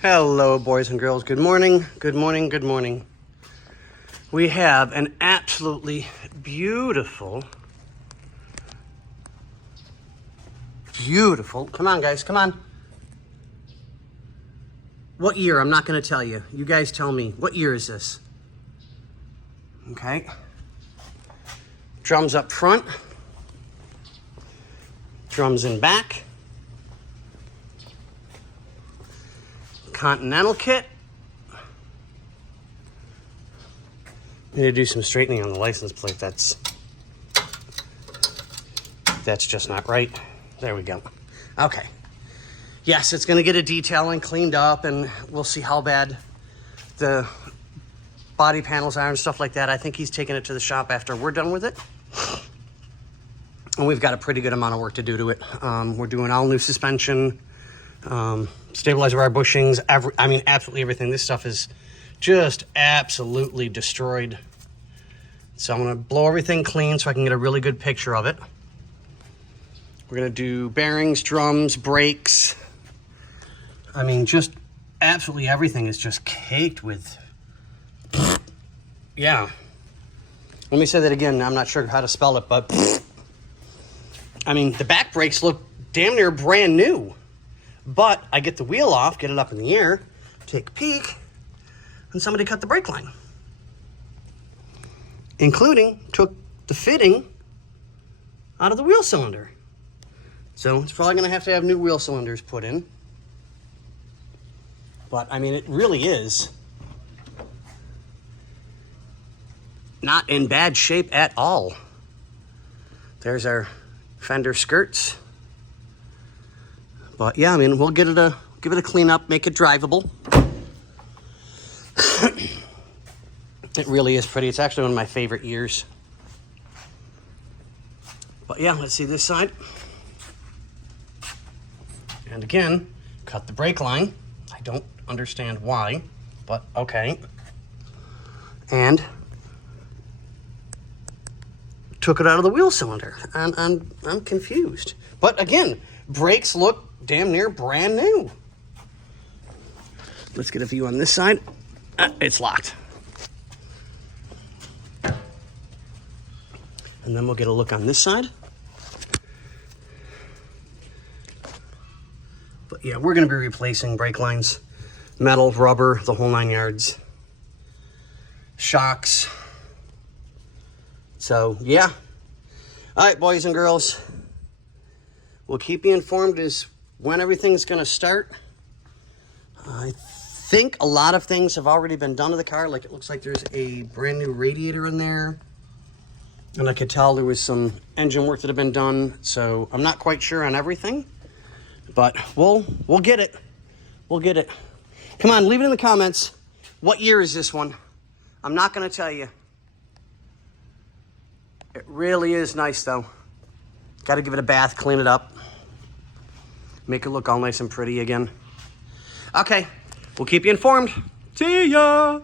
Hello, boys and girls. Good morning. Good morning. Good morning. We have an absolutely beautiful, come on, guys, come on. What year? I'm not going to tell you. You guys tell me. What year is this? Okay. Drums up front. Drums in back. Continental kit. Need to do some straightening on the license plate. That's just not right. There we go. Okay. Yes, it's going to get a detailing cleaned up, and we'll see how bad the body panels are and stuff like that. I think he's taking it to the shop after we're done with it. And we've got a pretty good amount of work to do to it. We're doing all new suspension, stabilizer bar bushings, absolutely everything. This stuff is just absolutely destroyed. So I'm going to blow everything clean so I can get a really good picture of it. We're going to do bearings, drums, brakes. Just absolutely everything is just caked with, yeah. Let me say that again. I'm not sure how to spell it, but the back brakes look damn near brand new. But I get the wheel off, get it up in the air, take a peek, and somebody cut the brake line. Including took the fitting out of the wheel cylinder. So it's probably going to have new wheel cylinders put in. But, it really is not in bad shape at all. There's our fender skirts. But yeah, we'll give it a clean up, make it drivable. It really is pretty. It's actually one of my favorite years. But yeah, let's see this side. And again, cut the brake line. I don't understand why, but okay. And took it out of the wheel cylinder. I'm confused. But again, brakes look damn near brand new. Let's get a view on this side. It's locked. And then we'll get a look on this side. But yeah, we're going to be replacing brake lines, metal, rubber, the whole 9 yards, shocks. So yeah. All right, boys and girls, we'll keep you informed as when everything's going to start. I think a lot of things have already been done to the car. Like, it looks like there's a brand new radiator in there. And I could tell there was some engine work that had been done. So I'm not quite sure on everything. But we'll get it. We'll get it. Come on, leave it in the comments. What year is this one? I'm not going to tell you. It really is nice, though. Got to give it a bath, clean it up. Make it look all nice and pretty again. Okay, we'll keep you informed. See ya!